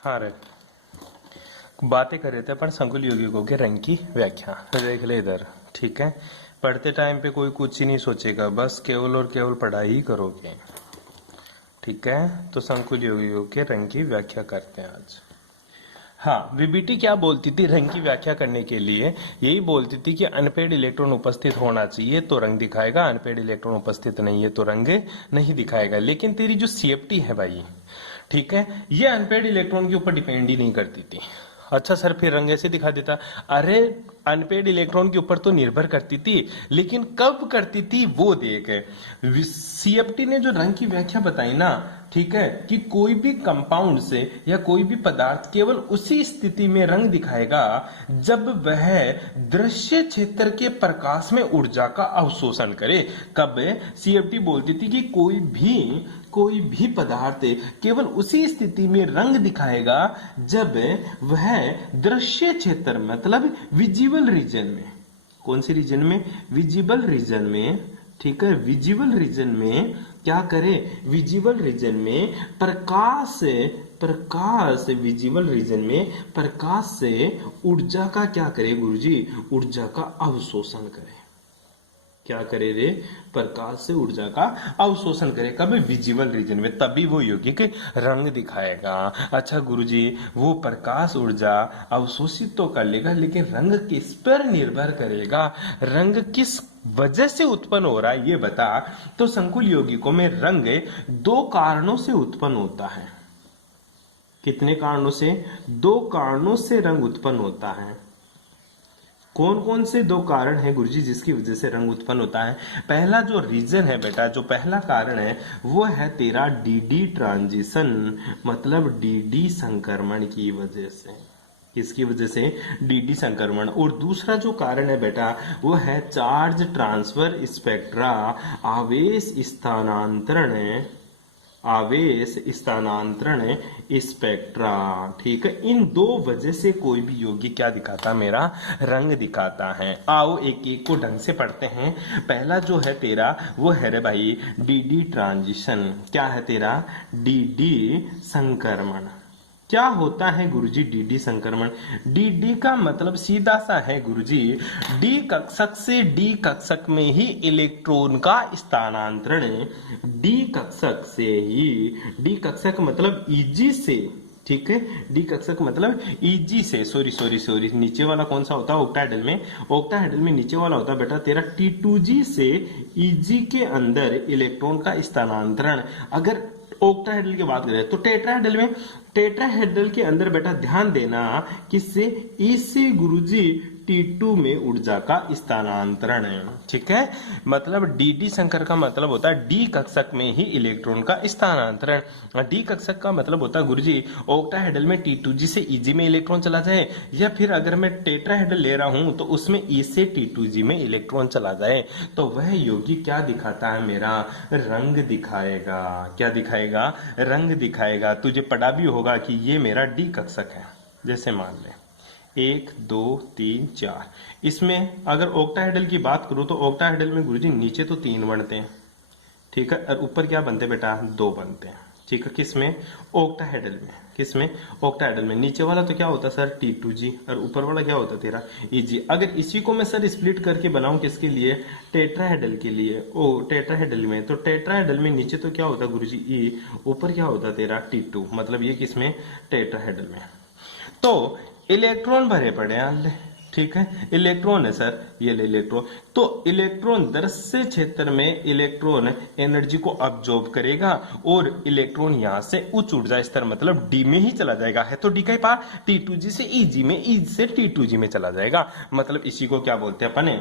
हाँ रे, बातें कर रहे थे अपन संकुल यौगिकों के रंग की व्याख्या। देख ले इधर, ठीक है। पढ़ते टाइम पे कोई कुछ ही नहीं सोचेगा, बस केवल और केवल पढ़ाई ही करोगे, ठीक है। तो संकुल यौगिकों के रंग की व्याख्या करते हैं आज। हाँ, वीबीटी क्या बोलती थी रंग की व्याख्या करने के लिए? यही बोलती थी कि अनपेड इलेक्ट्रॉन उपस्थित होना चाहिए तो रंग दिखाएगा, अनपेड इलेक्ट्रॉन उपस्थित नहीं है तो रंग नहीं दिखाएगा। लेकिन तेरी जो सीएफटी है भाई, ठीक है, ये अनपेड इलेक्ट्रॉन के ऊपर डिपेंड ही नहीं करती थी। अच्छा सर, फिर रंग ऐसे दिखा देता? अरे, अनपेड इलेक्ट्रॉन के ऊपर तो निर्भर करती थी, लेकिन कब करती थी वो देख। सीएफटी ने जो रंग की व्याख्या बताई ना, ठीक है, कि कोई भी कंपाउंड से या कोई भी पदार्थ केवल उसी स्थिति में रंग दिखाएगा जब वह दृश्य क्षेत्र के प्रकाश में ऊर्जा का अवशोषण करे। कब सीएफटी बोलती थी कि कोई भी पदार्थ केवल उसी स्थिति में रंग दिखाएगा जब वह दृश्य क्षेत्र मतलब विजिबल रीजन में, कौन सी रीजन में? विजिबल रीजन में, ठीक है। विजिबल रीजन में क्या करे? विजिबल रीजन में प्रकाश विजिबल रीजन में प्रकाश से ऊर्जा का क्या करे गुरुजी? ऊर्जा का अवशोषण करे। क्या करे रे? प्रकाश से ऊर्जा का अवशोषण करे। कब? विजिबल रीजन में, तभी वो यौगिक रंग दिखाएगा। अच्छा गुरुजी, वो प्रकाश ऊर्जा अवशोषित तो कर लेगा, लेकिन रंग किस पर निर्भर करेगा? रंग किस वजह से उत्पन्न हो रहा है ये बता। तो संकुल यौगिकों में रंग दो कारणों से उत्पन्न होता है। कितने कारणों से? दो कारणों से रंग उत्पन्न होता है। कौन कौन से दो कारण है गुरुजी जिसकी वजह से रंग उत्पन्न होता है? पहला जो रीजन है बेटा, जो पहला कारण है वो है तेरा डीडी ट्रांजिशन, मतलब डीडी संक्रमण की वजह से। किसकी वजह से? डीडी संक्रमण। और दूसरा जो कारण है बेटा वो है चार्ज ट्रांसफर स्पेक्ट्रा, आवेश स्थानांतरण स्पेक्ट्रा, ठीक है। इन दो वजह से कोई भी यौगिक क्या दिखाता? मेरा रंग दिखाता है। आओ एक एक को ढंग से पढ़ते हैं। पहला जो है तेरा वो है रे भाई डीडी ट्रांजिशन। क्या है तेरा? डीडी संक्रमण। क्या होता है गुरुजी डीडी संक्रमण? डीडी का मतलब सीधा सा है गुरुजी, डी कक्षक से डी कक्षक में ही इलेक्ट्रॉन का स्थानांतरण। डी कक्षक से ही, डी कक्षक मतलब ईजी से, ठीक है। डी कक्षक मतलब ईजी से, सॉरी नीचे वाला कौन सा होता है? ऑक्टाहेड्रल में, ऑक्टाहेड्रल में नीचे वाला होता है बेटा तेरा T2G से ईजी के अंदर इलेक्ट्रॉन का स्थानांतरण। अगर ऑक्टाहेड्रल की बात करें तो टेट्राहेड्रल में, टेट्राहेड्रल के अंदर बेटा ध्यान देना किससे? इससे गुरुजी T2 में ऊर्जा का स्थानांतरण है, ठीक है। मतलब डीडी संकर का मतलब होता है डी कक्षक में ही इलेक्ट्रॉन का स्थानांतरण। डी कक्षक का मतलब होता है गुरुजी ऑक्टाहेड्रल में T2G से Eg में इलेक्ट्रॉन चला जाए, या फिर अगर मैं टेट्राहेड्रल ले रहा हूं तो उसमें E से T2G में इलेक्ट्रॉन चला जाए, तो वह यौगिक क्या दिखाता है? मेरा रंग दिखाएगा। क्या दिखाएगा? रंग दिखाएगा। तुझे पढ़ा भी होगा कि ये मेरा डी कक्षक है। जैसे मान ले 1 2 3 4, इसमें अगर ऑक्टाहेड्रल की बात करूं तो ऑक्टाहेड्रल में गुरुजी नीचे तो 3 बनते हैं, ठीक है, और ऊपर क्या बनते बेटा? 2 बनते हैं, ठीक है। किसमें? ऑक्टाहेड्रल में। किसमें? ऑक्टाहेड्रल में। नीचे वाला तो क्या होता सर? T2G, और ऊपर वाला क्या होता तेरा? Eg। अगर इसी को मैं सर स्प्लिट करके बनाऊं किसके लिए? टेट्राहेड्रल के लिए। ओ टेट्राहेड्रल में, तो टेट्राहेड्रल में नीचे तो क्या होता गुरुजी? E, ऊपर क्या होता तेरा? T2। मतलब ये किसमें? टेट्राहेड्रल में। तो इलेक्ट्रॉन भरे पड़े हैं, ठीक है, इलेक्ट्रॉन है सर, ये ले इलेक्ट्रॉन। तो इलेक्ट्रॉन दृश्य क्षेत्र में इलेक्ट्रॉन एनर्जी को अब्जॉर्ब करेगा और इलेक्ट्रॉन यहां से उच्च ऊर्जा स्तर मतलब डी में ही चला जाएगा। है तो डी का ही पार, T2G से Eg में, Eg से T2G में चला जाएगा। मतलब इसी को क्या बोलते हैं अपन?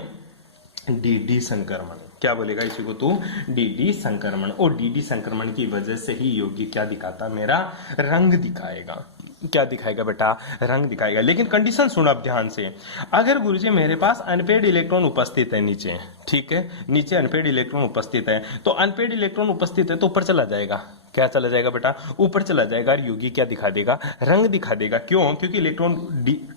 डीडी संक्रमण। क्या बोलेगा इसी को तू? डीडी संक्रमण। और डीडी संक्रमण की वजह से ही यौगिक क्या दिखाता? मेरा रंग दिखाएगा। क्या दिखाएगा बेटा? रंग दिखाएगा। लेकिन कंडीशन सुन अब ध्यान से। अगर गुरुजी मेरे पास अनपेड इलेक्ट्रॉन उपस्थित है नीचे, ठीक है, नीचे अनपेड इलेक्ट्रॉन उपस्थित है, तो अनपेड इलेक्ट्रॉन उपस्थित है तो ऊपर चला जाएगा। क्या चला जाएगा बेटा? ऊपर चला जाएगा। और योगी क्या दिखा देगा? रंग दिखा देगा। क्यों? क्योंकि इलेक्ट्रॉन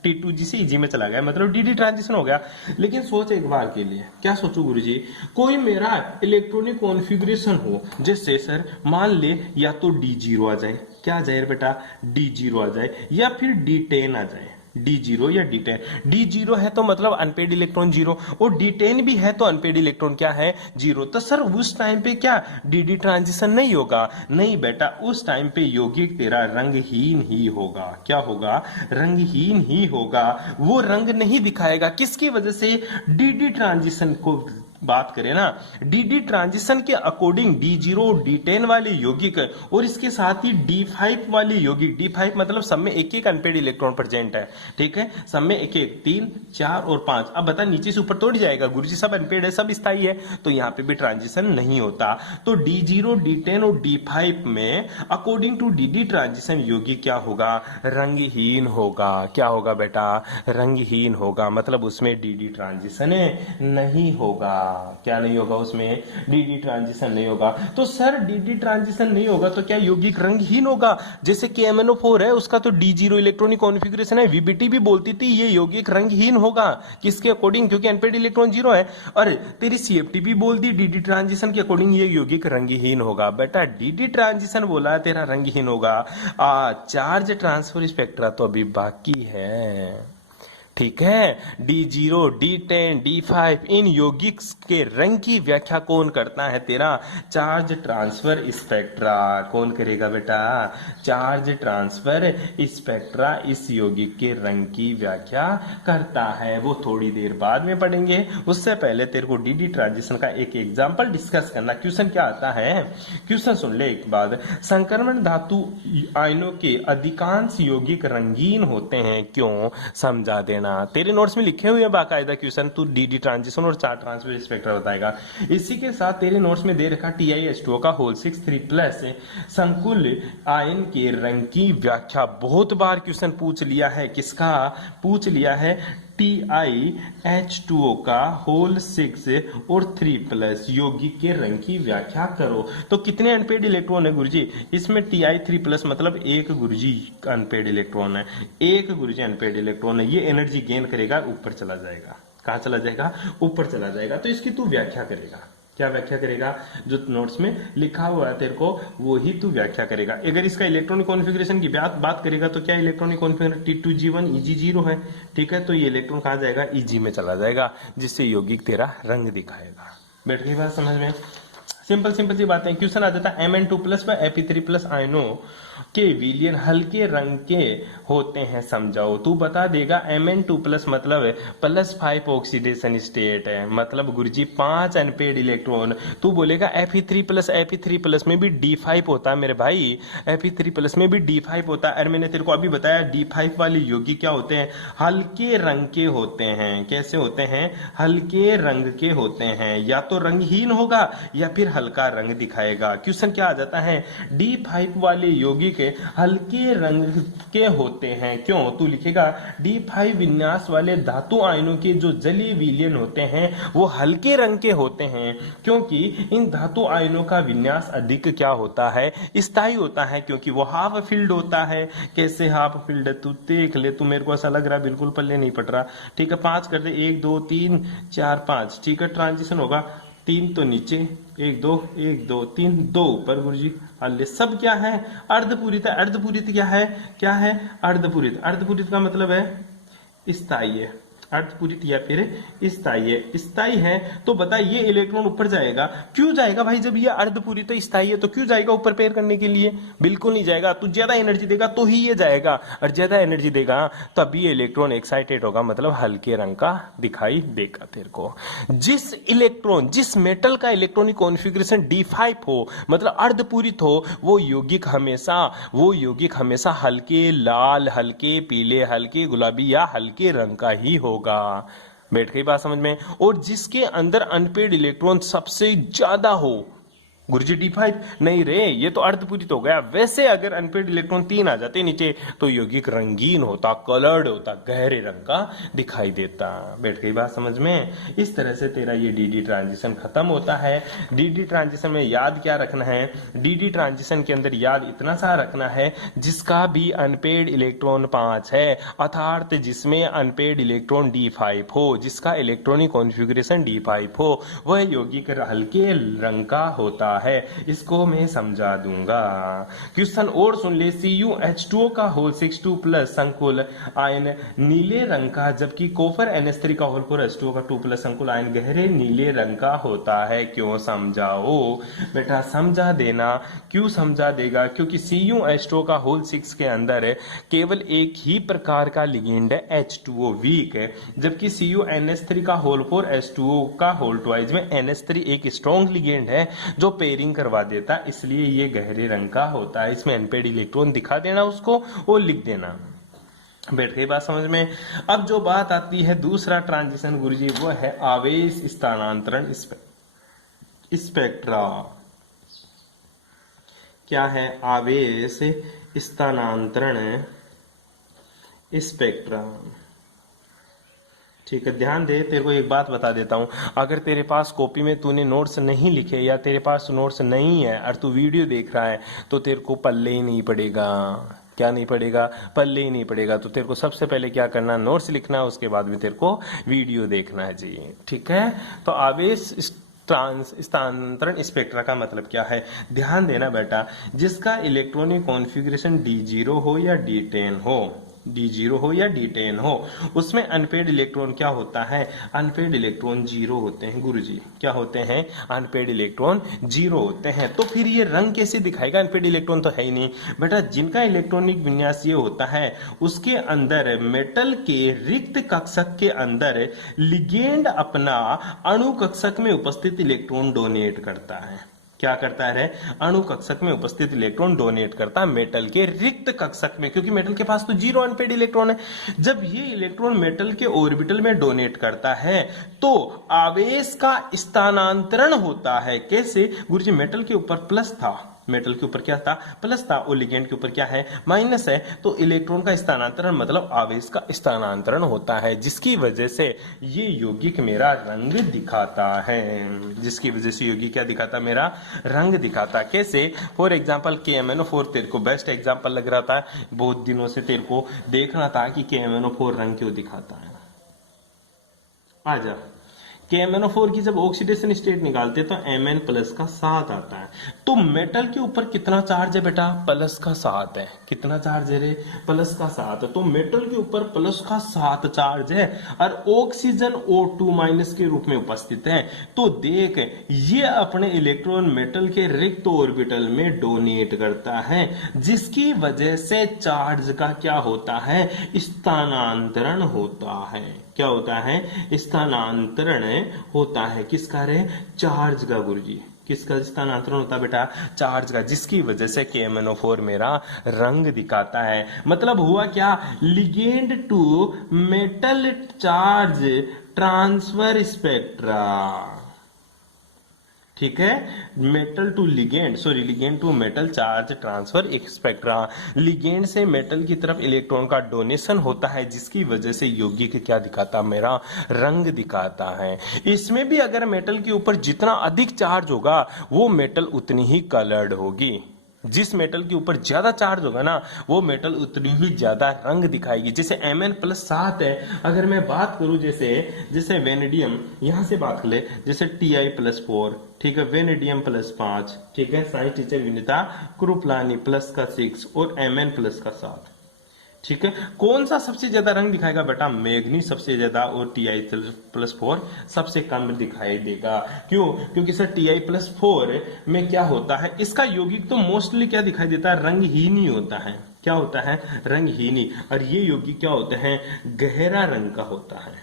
T2G से Eg में चला गया, मतलब डी ट्रांजिशन हो गया। लेकिन सोच एक बार के लिए, क्या सोचो गुरुजी, कोई मेरा इलेक्ट्रॉनिक कॉन्फ़िगरेशन हो, जैसे सर मान ले या तो D0 आ जाए, क्या आ जाए बेटा? D0 आ जाए, या फिर D10 आ जाए। D0 या D10, D0 है तो मतलब अनपेड इलेक्ट्रॉन 0, और D10 भी है तो अनपेड इलेक्ट्रॉन क्या है? 0। तो सर उस टाइम पे क्या डी ट्रांजिशन नहीं होगा? नहीं बेटा, उस टाइम पे यौगिक तेरा रंगहीन ही होगा। क्या होगा? रंगहीन ही होगा। वो रंग नहीं दिखाएगा। किसकी वजह से? डी ट्रांजिशन को बात करें ना, डी ट्रांजिशन के अकॉर्डिंग D0 और D10 वाले यौगिक और इसके साथ ही D5 वाले यौगिक, D5 मतलब सब में एक एक अनपेड इलेक्ट्रॉन प्रेजेंट है, ठीक है, सब में एक एक, 3, 4 और 5। अब बता नीचे से ऊपर तोड़ जाएगा गुरुजी, सब अनपेड है, सब स्थायी है, तो यहाँ पे भी ट्रांजिशन नहीं होता। तो D0, D10 और D5 में अकॉर्डिंग टू डी ट्रांजिशन यौगिक क्या होगा? रंगहीन होगा। क्या होगा बेटा? रंगहीन होगा, मतलब उसमें डी ट्रांजिशन नहीं होगा। क्या नहीं होगा? उसमें डी ट्रांजिशन नहीं होगा। तो सर डी ट्रांजिशन नहीं होगा तो क्या यौगिक रंगहीन होगा? जैसे KMnO4 है, उसका तो D0 इलेक्ट्रॉनिक कॉन्फ़िगरेशन है, VBT भी बोलती थी ये यौगिक रंगहीन होगा। किसके अकॉर्डिंग? क्योंकि अनपेड इलेक्ट्रॉन 0 है। और तेरी CFT भी बोल दी डी ट्रांजिशन के अकॉर्डिंग ये यौगिक रंगहीन होगा। बेटा डी ट्रांजिशन बोला है, तेरा रंगहीन होगा। चार्ज ट्रांसफर स्पेक्ट्रा तो अभी बाकी है, ठीक है। D0, D10, D5 इन यौगिक्स के रंग की व्याख्या कौन करता है? तेरा चार्ज ट्रांसफर स्पेक्ट्रा। कौन करेगा बेटा? चार्ज ट्रांसफर स्पेक्ट्रा इस यौगिक के रंग की व्याख्या करता है। वो थोड़ी देर बाद में पढ़ेंगे, उससे पहले तेरे को डी ट्रांजिशन का एक एग्जाम्पल डिस्कस करना। क्वेश्चन क्या आता है? क्वेश्चन सुन ले एक बात। संक्रमण धातु आयनों के अधिकांश यौगिक रंगीन होते हैं, क्यों? समझा देना। तेरे नोट्स में लिखे हुए बाकायदा क्वेश्चन, तू डी ट्रांजिशन और चार्ज ट्रांसफर स्पेक्ट्रा बताएगा। इसी के साथ तेरे नोट्स में दे रखा TiH2O का होल 6 संकुल आयन के रंग की व्याख्या। बहुत बार क्वेश्चन पूछ लिया है, किसका पूछ लिया है? TiH2O का होल 6 और 3+ यौगिक के रंग की व्याख्या करो। तो कितने अनपेड इलेक्ट्रॉन है गुरुजी? इसमें Ti3+ मतलब एक गुरुजी अनपेड इलेक्ट्रॉन है, एक गुरुजी अनपेड इलेक्ट्रॉन है। ये एनर्जी गेन करेगा, ऊपर चला जाएगा। कहां चला जाएगा? ऊपर चला जाएगा। तो इसकी तू व्याख्या करेगा। क्या व्याख्या करेगा? जो नोट्स में लिखा हुआ है तेरे को वो ही तू व्याख्या करेगा। अगर इसका इलेक्ट्रॉनिक कॉन्फ़िगरेशन की बात करेगा तो क्या इलेक्ट्रॉनिक कॉन्फ़िगरेशन T2G1 Eg0 है, ठीक है। तो ये इलेक्ट्रॉन कहां जाएगा? Eg में चला जाएगा, जिससे यौगिक तेरा रंग दिखाएगा। बैठ गई बात समझ में? सिंपल सी बातें। क्वेश्चन आ जाता है Mn2+ व Fe3+ आयनों के विलयन हल्के रंग के होते हैं, समझाओ। तू बता देगा Mn2+ मतलब +5 ऑक्सीडेशन स्टेट है, मतलब गुरुजी 5 अनपेड इलेक्ट्रॉन। तू बोलेगा Fe3+ में भी D5 होता है मेरे भाई, Fe3+ में भी D5 होता है। और मैंने तेरे को अभी बताया D5 वाले यौगिक क्या होते हैं? हल्के रंग के होते हैं। कैसे होते हैं? हल्के रंग के होते हैं। या तो रंगहीन होगा या फिर हल्का रंग दिखाएगा। क्वेश्चन क्या आ जाता है? D5 वाले यौगिक हल्के रंग के होते हैं, क्यों? तू लिखेगा D5 विन्यास वाले धातु आयनों के जो जलीय विलयन होते हैं वो हल्के रंग के होते हैं, क्योंकि इन धातु आयनों का विन्यास अधिक क्या होता है? स्थायी होता है, क्योंकि वो हाफ फील्ड होता है। कैसे हाफ फील्ड है? तू देख ले। तू मेरे को ऐसा लग रहा है बिल्कुल पल्ले नहीं पड़ रहा, ठीक है। 5 कर दे, 1 2 3 4 5, ठीक है। ट्रांजिशन होगा 3 तो नीचे, 1 2 1 2 3 2 ऊपर गुरुजी। अल्ले सब क्या है? अर्धपूरित है। अर्धपूरित क्या है? क्या है? अर्धपूरित। अर्धपूरित का मतलब है स्थायी है। अर्धपूरित या फिर स्थायी है। स्थायी है तो बता ये इलेक्ट्रॉन ऊपर जाएगा। क्यों जाएगा भाई? जब ये अर्धपूरित स्थायी है तो क्यों जाएगा ऊपर पेयर करने के लिए? बिल्कुल नहीं जाएगा। तू ज्यादा एनर्जी देगा तो ही ये जाएगा, और ज्यादा एनर्जी देगा तभी ये इलेक्ट्रॉन एक्साइटेड होगा, मतलब हल्के रंग का दिखाई देगा तेरे को। जिस इलेक्ट्रॉन, जिस मेटल का इलेक्ट्रॉनिक कॉन्फ़िगरेशन D5 हो, मतलब अर्धपूरित हो, वो यौगिक हमेशा हल्के लाल, हल्के पीले, हल्के गुलाबी या हल्के रंग का ही होगा। बैठ गई बात समझ में? और जिसके अंदर अनपेड इलेक्ट्रॉन सबसे ज्यादा हो गुरुजी D5 नहीं रे, ये तो अर्धपूरित हो गया। वैसे अगर अनपेड इलेक्ट्रॉन 3 आ जाते नीचे तो यौगिक रंगीन होता, कलर्ड होता, गहरे रंग का दिखाई देता। बैठ गई बात समझ में? इस तरह से तेरा ये डी ट्रांजिशन खत्म होता है। डी ट्रांजिशन में याद क्या रखना है? डी ट्रांजिशन के अंदर याद इतना सा रखना है जिसका भी अनपेड इलेक्ट्रॉन 5 है, अर्थात जिसमें अनपेड इलेक्ट्रॉन D5 हो, जिसका इलेक्ट्रॉनिक कॉन्फ़िगरेशन D5 हो, वह यौगिक हल्के रंग का होता है। इसको मैं समझा दूंगा। क्वेश्चन और सुन ले। CuH2O का होल 6 प्लस संकुल आयन नीले रंग का, जबकि कॉपर NH3 का होल 4 H2O का 2 प्लस संकुल आयन गहरे नीले रंग का होता है। क्यों समझाओ बेटा? समझा देना। क्यों समझा देगा? क्योंकि CuH2O का होल 6 के अंदर केवल एक ही प्रकार का लिगेंड है, H2O वीक है, जबकि CuNH3 का होल 4 H2O का होल ट्वाइस में NH3 एक स्ट्रॉन्ग लिगेंड है जो पेयरिंग करवा देता है, इसलिए ये गहरे रंग का होता है। इसमें अनपेड इलेक्ट्रॉन दिखा देना उसको और लिख देना। बैठ गई बात समझ में? अब जो बात आती है दूसरा ट्रांजिशन गुरुजी, वो है आवेश स्थानांतरण स्पेक्ट्रा। क्या है? आवेश स्थानांतरण स्पेक्ट्रा। ठीक है, ध्यान दे। तेरे को एक बात बता देता हूं, अगर तेरे पास कॉपी में तूने नोट्स नहीं लिखे या तेरे पास नोट्स नहीं है और तू वीडियो देख रहा है तो तेरे को पल्ले ही नहीं पड़ेगा। क्या नहीं पड़ेगा? पल्ले ही नहीं पड़ेगा। तो तेरे को सबसे पहले क्या करना? नोट्स लिखना है, उसके बाद में तेरे को वीडियो देखना है जी। ठीक है, तो आवेश स्थानांतरण स्पेक्ट्रा का मतलब क्या है? ध्यान देना बेटा, जिसका इलेक्ट्रॉनिक कॉन्फ़िगरेशन D0 हो या D10 हो, D0 हो या D10 हो, उसमें अनपेड इलेक्ट्रॉन क्या होता है? अनपेड इलेक्ट्रॉन 0 होते हैं गुरुजी। क्या होते हैं? अनपेड इलेक्ट्रॉन 0 होते हैं। तो फिर ये रंग कैसे दिखाएगा? अनपेड इलेक्ट्रॉन तो है ही नहीं बेटा। जिनका इलेक्ट्रॉनिक विन्यास ये होता है, उसके अंदर मेटल के रिक्त कक्षक के अंदर लिगेंड अपना अणु कक्षक में उपस्थित इलेक्ट्रॉन डोनेट करता है। क्या करता है? अणु कक्षक में उपस्थित इलेक्ट्रॉन डोनेट करता है मेटल के रिक्त कक्षक में, क्योंकि मेटल के पास तो 0 अनपेड इलेक्ट्रॉन है। जब ये इलेक्ट्रॉन मेटल के ऑर्बिटल में डोनेट करता है तो आवेश का स्थानांतरण होता है। कैसे गुरुजी? मेटल के ऊपर प्लस था, मेटल के ऊपर क्या था? प्लस था, और लिगेंड के ऊपर क्या है? माइनस है। तो इलेक्ट्रॉन का स्थानांतरण मतलब आवेश का स्थानांतरण होता है, जिसकी वजह से ये यौगिक मेरा रंग दिखाता है। जिसकी वजह से यौगिक क्या दिखाता? मेरा रंग दिखाता। कैसे? फॉर एग्जाम्पल KMnO4 तेरे को बेस्ट एग्जाम्पल लग रहा था, बहुत दिनों से तेरे को देखना था कि KMnO4 रंग क्यों दिखाता है। आजा, KMnO4 की जब ऑक्सीडेशन स्टेट निकालते तो Mn प्लस का 7 आता है। तो मेटल के ऊपर कितना चार्ज है बेटा? प्लस का 7 है। कितना चार्ज है रे? प्लस का 7। तो मेटल के ऊपर प्लस का 7 चार्ज है और ऑक्सीजन O2 माइनस के रूप में उपस्थित है। तो देख, ये अपने इलेक्ट्रॉन मेटल के रिक्त ऑर्बिटल में डोनेट करता है, जिसकी वजह से चार्ज का क्या होता है? स्थानांतरण होता है। क्या होता है? स्थानांतरण होता है। किसका रे? चार्ज का गुरुजी। किसका स्थानांतरण होता है बेटा? चार्ज का, जिसकी वजह से KMnO4 मेरा रंग दिखाता है। मतलब हुआ क्या? Ligand to metal charge transfer spectra. ठीक है, metal to ligand, sorry ligand to metal charge transfer spectra. Ligand से मेटल की तरफ इलेक्ट्रॉन का डोनेशन होता है, जिसकी वजह से यौगिक क्या दिखाता? मेरा रंग दिखाता है। इसमें भी अगर मेटल के ऊपर जितना अधिक चार्ज होगा वो मेटल उतनी ही कलर्ड होगी। जिस मेटल के ऊपर ज्यादा चार्ज होगा ना, वो मेटल उतनी ही ज्यादा रंग दिखाएगी। जैसे Mn प्लस 7 है, अगर मैं बात करूं जैसे वेनेडियम, यहां से बात कर ले, जैसे Ti प्लस 4, ठीक है, वेनेडियम प्लस 5, ठीक है, science teacher Vinita Kripalani plus का 6 और Mn प्लस का 7। ठीक है, कौन सा सबसे ज्यादा रंग दिखाएगा बेटा? मैग्नी सबसे ज्यादा और Ti प्लस 4 सबसे कम दिखाई देगा। क्यों? क्योंकि सर Ti प्लस 4 में क्या होता है? इसका यौगिक तो मोस्टली क्या दिखाई देता है? रंगहीन ही होता है। क्या होता है? रंगहीन ही। और ये यौगिक क्या होते हैं? गहरा रंग का होता है।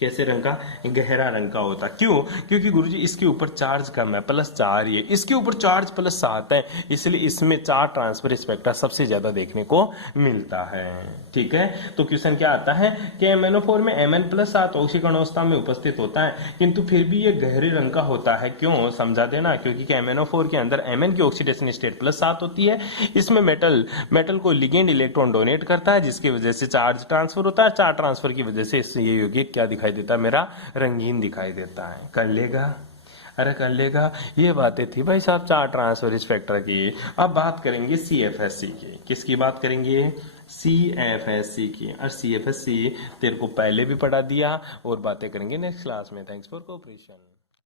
कैसे रंग का? गहरा रंग का होता। क्यों? क्योंकि गुरुजी इसके ऊपर चार्ज कम है, +4 ये, इसके ऊपर चार्ज +7 है, इसलिए इसमें 4 ट्रांसफर स्पेक्ट्रा सबसे ज्यादा देखने को मिलता है। ठीक है, तो क्वेश्चन क्या आता है कि MnO4 में Mn+7 ऑक्सीकरण अवस्था में उपस्थित होता है, किंतु फिर भी ये गहरे रंग का होता है। क्यों? समझा देना, क्योंकि MnO4 के अंदर Mn की ऑक्सीडेशन स्टेट +7 होती है, इसमें मेटल को लिगेंड इलेक्ट्रॉन डोनेट करता है, जिसकी वजह से चार्ज ट्रांसफर होता है, चार्ज ट्रांसफर की वजह से ये यौगिक क्या दिखाई देता है? मेरा रंगीन दिखाई देता है। कर लेगा? अरे कर लेगा। ये बातें थी भाई साहब 4 ट्रांसफर स्पेक्ट्रा की। अब बात करेंगे CFSC की। किसकी बात करेंगे? CFSC की। और CFSC तेरे को पहले भी पढ़ा दिया और बातें करेंगे नेक्स्ट क्लास में। Thanks for cooperation.